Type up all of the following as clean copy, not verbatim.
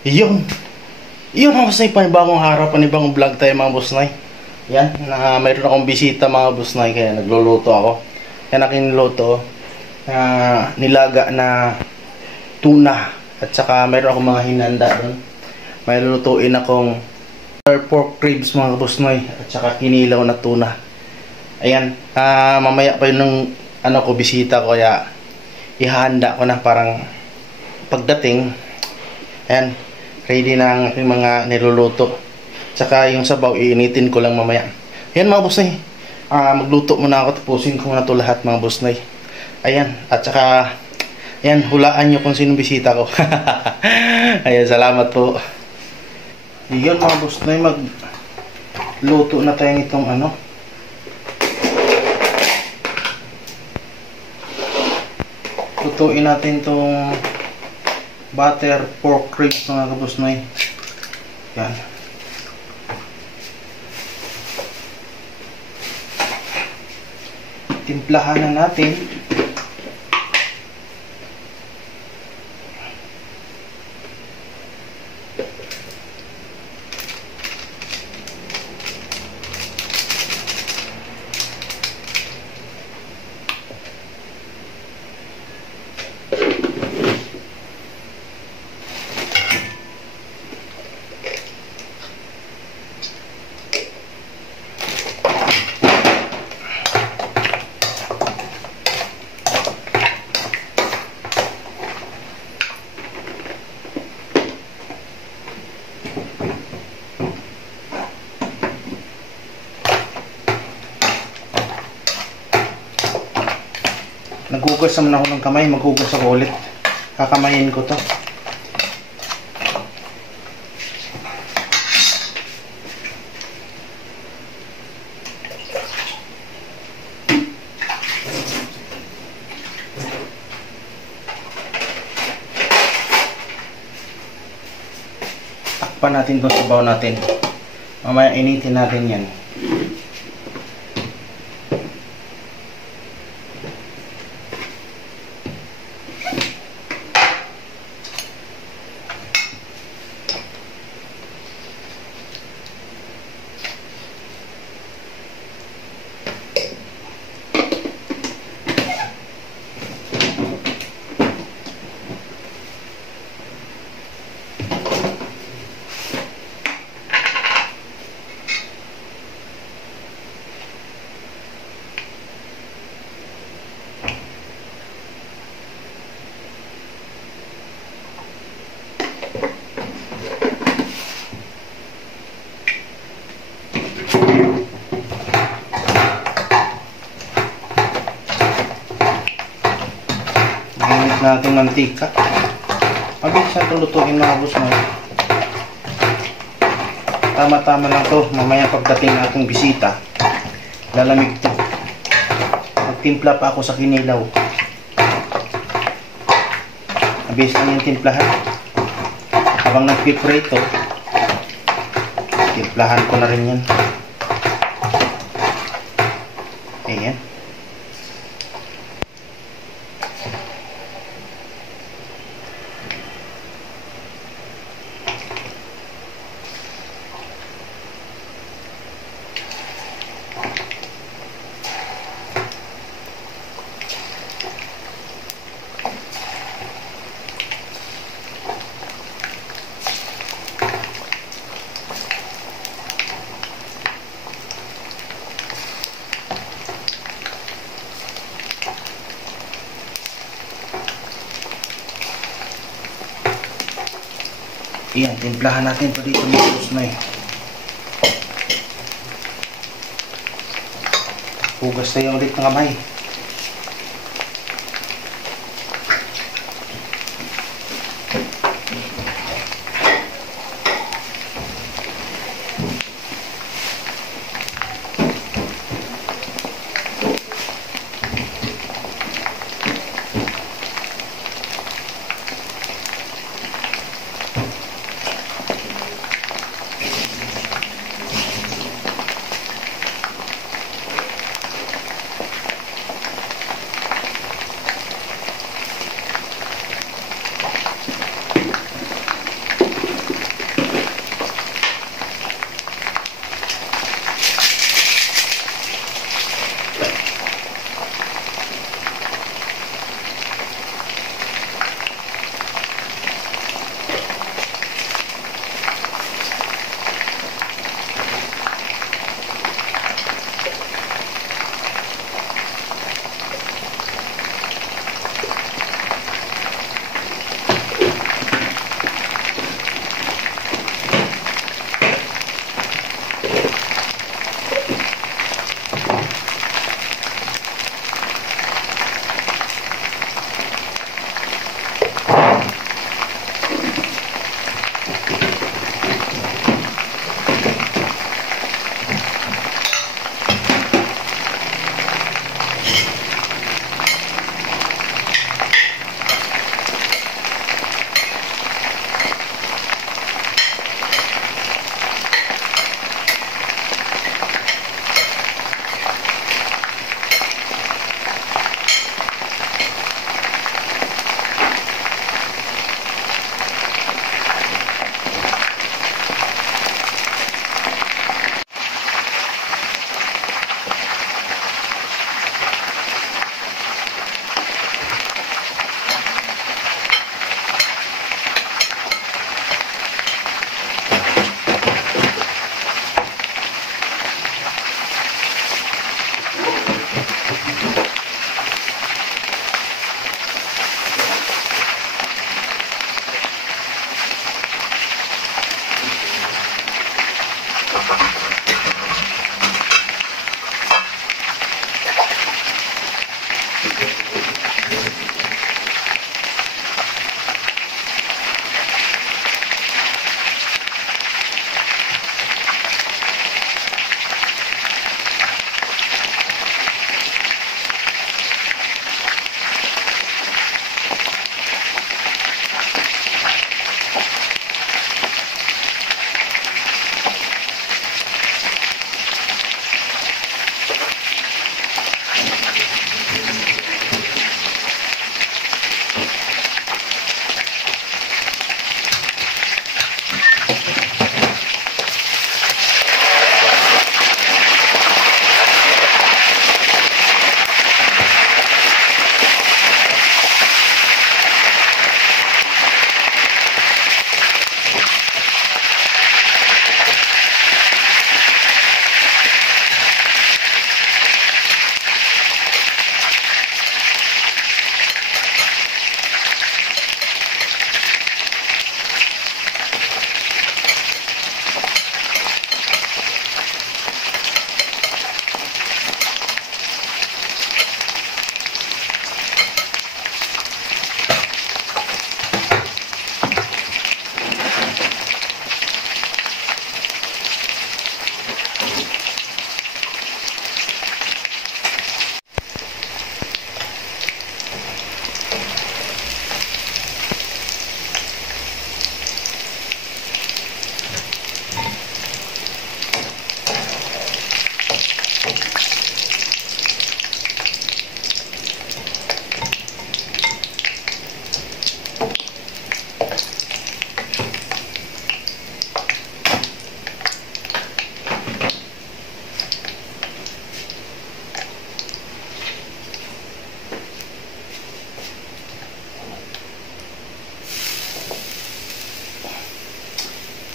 Yun. Yun mga boss Noy, panibagong araw, panibagong vlog tayo mga boss Noy. Yan, mayroon akong bisita mga boss Noy, kaya nagluluto ako. Yan aking niluto, nilaga na tuna. At saka mayroon akong mga hinanda doon. May lulutuin akong pork ribs mga boss Noy, at saka kinilaw na tuna. Ayan, mamaya pa yun ng bisita ko, kaya ihahanda ko na parang pagdating. Ayan, ready na ang aking mga niluluto. Tsaka yung sabaw, iinitin ko lang mamaya. Ayan mga boss Noy, magluto muna ako, tapusin ko na ito lahat mga boss Noy. Ayan, at saka ayan, hulaan nyo kung sinong bisita ko. Ayan, salamat po. Ayan mga boss Noy, magluto na tayo nitong lutuin natin itong butter pork ribs mga boss Noy. Yan. Timplahan na natin. Naghugas naman ako ng kamay, maghugas ako ulit. Kakamayin ko to. Takpan natin itong sabaw natin. Mamaya initin natin yan. Gamit natin mantika. Mabilis na ito lutuin mga boss Noy. Tama-tama lang to. Mamaya pagdating na itong bisita, lalamig to. Magtimpla pa ako sa kinilaw. Mabilis lang yung timplahan. Habang nagpiprito, timplahan ko na rin yan. Ayan. Ayan, timplahan natin ito dito mga boss Noy. Hugas tayo ulit ng kamay.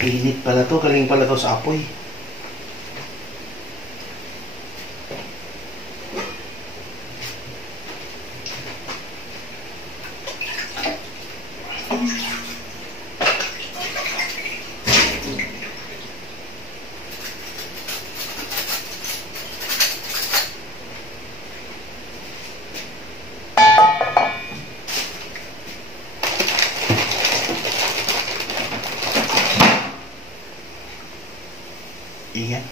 Init pala to, galing pala to sa apoy. Iyan.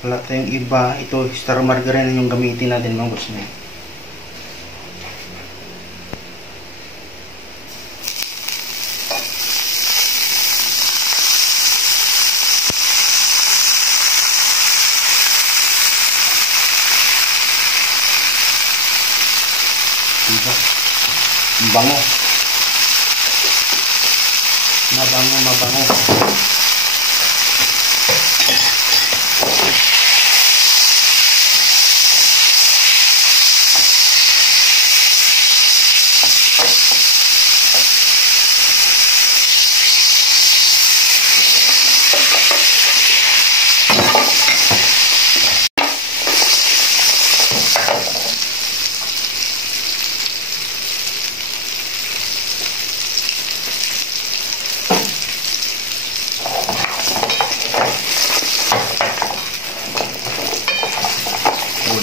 Wala tayong iba. Ito, star margarine yung gamitin natin mga boss na. Diba? Mabango. Mabango, mabango.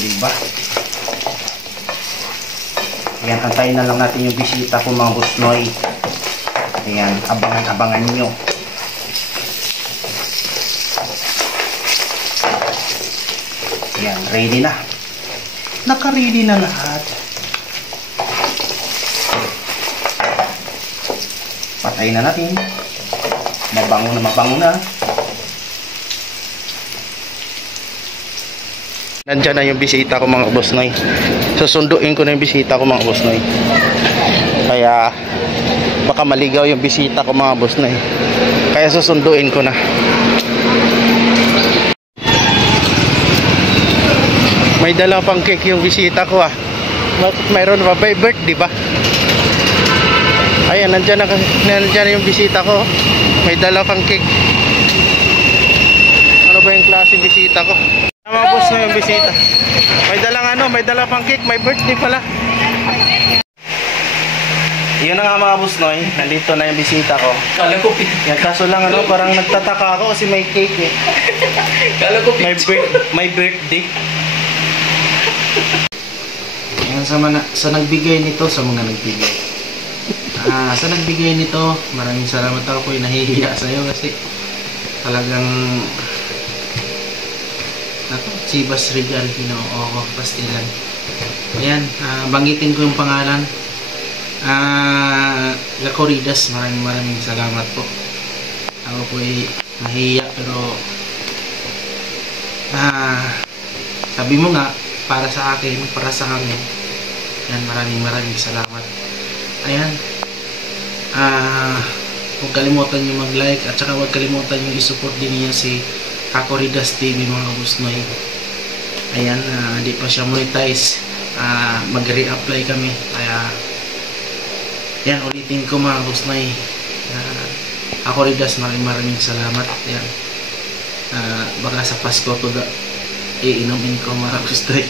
Diba? Ayan, antayin na lang natin yung bisita ko mga Boss Noy. Ayan, abangan nyo. Ayan, ready na. Naka-ready na lahat. Patayin na natin. Mabango na mabango na. Nandiyan na yung bisita ko mga Boss Noy. Susunduin ko na yung bisita ko mga Boss Noy. Kaya baka maligaw yung bisita ko mga Boss Noy. Kaya susunduin ko na. May dala pang cake yung bisita ko ah. Mayroon pa by birthday ba? Ayan, nandiyan na yung bisita ko. May dala pang cake. Ano ba yung klaseng bisita ko? Mga Boss na yung bisita. May dalang pang cake, may birthday pala. Yun na nga mga Boss Noy, nandito na yung bisita ko. Kala ko Kaso lang parang nagtataka ako kasi may cake eh. Kala ko May birthday. Ayan, sa nagbigay nito, sa mga nagbigay. Sa nagbigay nito, maraming salamat. Ako po yung nahihiya sa'yo kasi talagang Chivas Regal Ginoo Pastilan. Ayan, banggitin ko yung pangalan. La Corridas, maraming salamat po. Ako po ay nahihiya pero sabi mo nga para sa akin, para sa kami. Ayan, maraming salamat. Ayan, huwag kalimutan nyo mag-like at saka huwag kalimutan nyo i-support din niya si Corridas TV mga Boss Noy. Ayan, di pa siya monetize. Mag-re-apply kami. Kaya yan, ulitin ko mga Boss Noy. Corridas, maraming salamat. Ayan, baka sa Pasko to iinumin ko mga Boss Noy.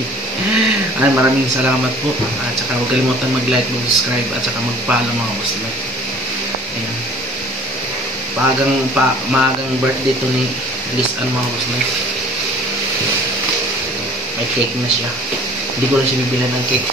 Ayan, maraming salamat po. At saka huwag kalimutan mag-like, mag-subscribe at saka mag-follow mga Boss Noy. Ayan, maagang birthday to ni Lisan mga Boss Noy. May cake na siya. Hindi ko na siya bibilan ng cake.